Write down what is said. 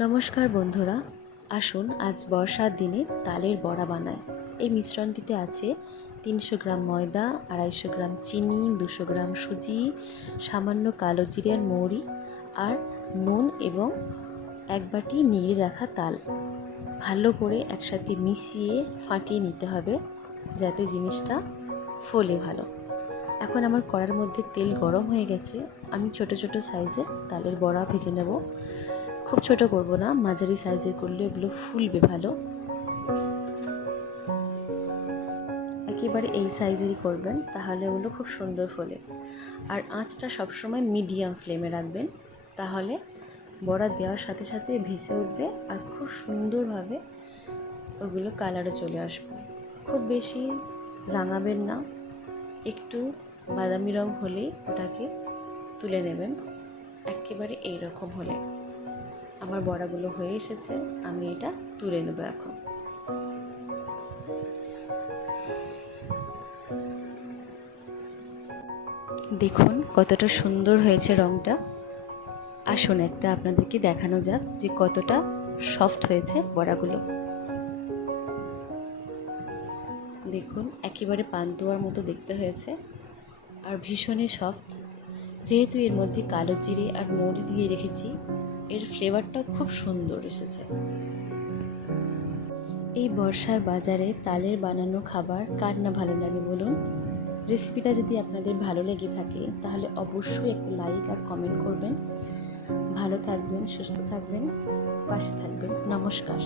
নমস্কার বন্ধুরা, আসুন আজ বর্ষার দিনে তালের বড়া বানাই। এই মিশ্রণটিতে আছে 300 গ্রাম ময়দা, 250 গ্রাম চিনি, 200 গ্রাম সুজি, সামান্য কালো জিরে আর মৌরি, আর নুন এবং 1 বাটি নিয়ে রাখা তাল। ভালো করে একসাথে মিশিয়ে ফাটিয়ে নিতে হবে যাতে জিনিসটা ফোলে ভালো। এখন আমার কড়ার মধ্যে তেল গরম হয়ে গেছে। আমি ছোট ছোট সাইজের তালের বড়া ভেজে নেব। খুব ছোট করব না, মাঝারি সাইজের করলে এগুলো ফুলবে ভালো। একেবারে এই সাইজেরই করবেন, তাহলে ওগুলো খুব সুন্দর ফোলে। আর আঁচটা সবসময় মিডিয়াম ফ্লেমে রাখবেন, তাহলে বড়া দেওয়ার সাথে সাথে ভেসে উঠবে আর খুব সুন্দরভাবে ওগুলো কালারে চলে আসবে। খুব বেশি রাঙাবেন না, একটু বাদামি রং হলেই ওটাকে তুলে নেবেন। একেবারে এই রকম হলে আমার বড়াগুলো হয়ে এসেছে, আমি এটা তুলে নেব এখন। দেখুন কতটা সুন্দর হয়েছে রংটা। আসুন একটা আপনাদেরকে দেখানো যাক যে কতটা সফট হয়েছে বড়াগুলো। দেখুন একেবারে পান্তুয়ার মতো দেখতে হয়েছে আর ভীষণই সফট। যেহেতু এর মধ্যে কালো জিরে আর মৌরি দিয়ে রেখেছি, এর ফ্লেভারটা খুব সুন্দর এসেছে। এই বর্ষার বাজারে তালের বানানো খাবার কার না ভালো লাগে বলুন? রেসিপিটা যদি আপনাদের ভালো লেগে থাকে তাহলে অবশ্যই একটা লাইক আর কমেন্ট করবেন। ভালো থাকবেন, সুস্থ থাকবেন, পাশে থাকবেন। নমস্কার।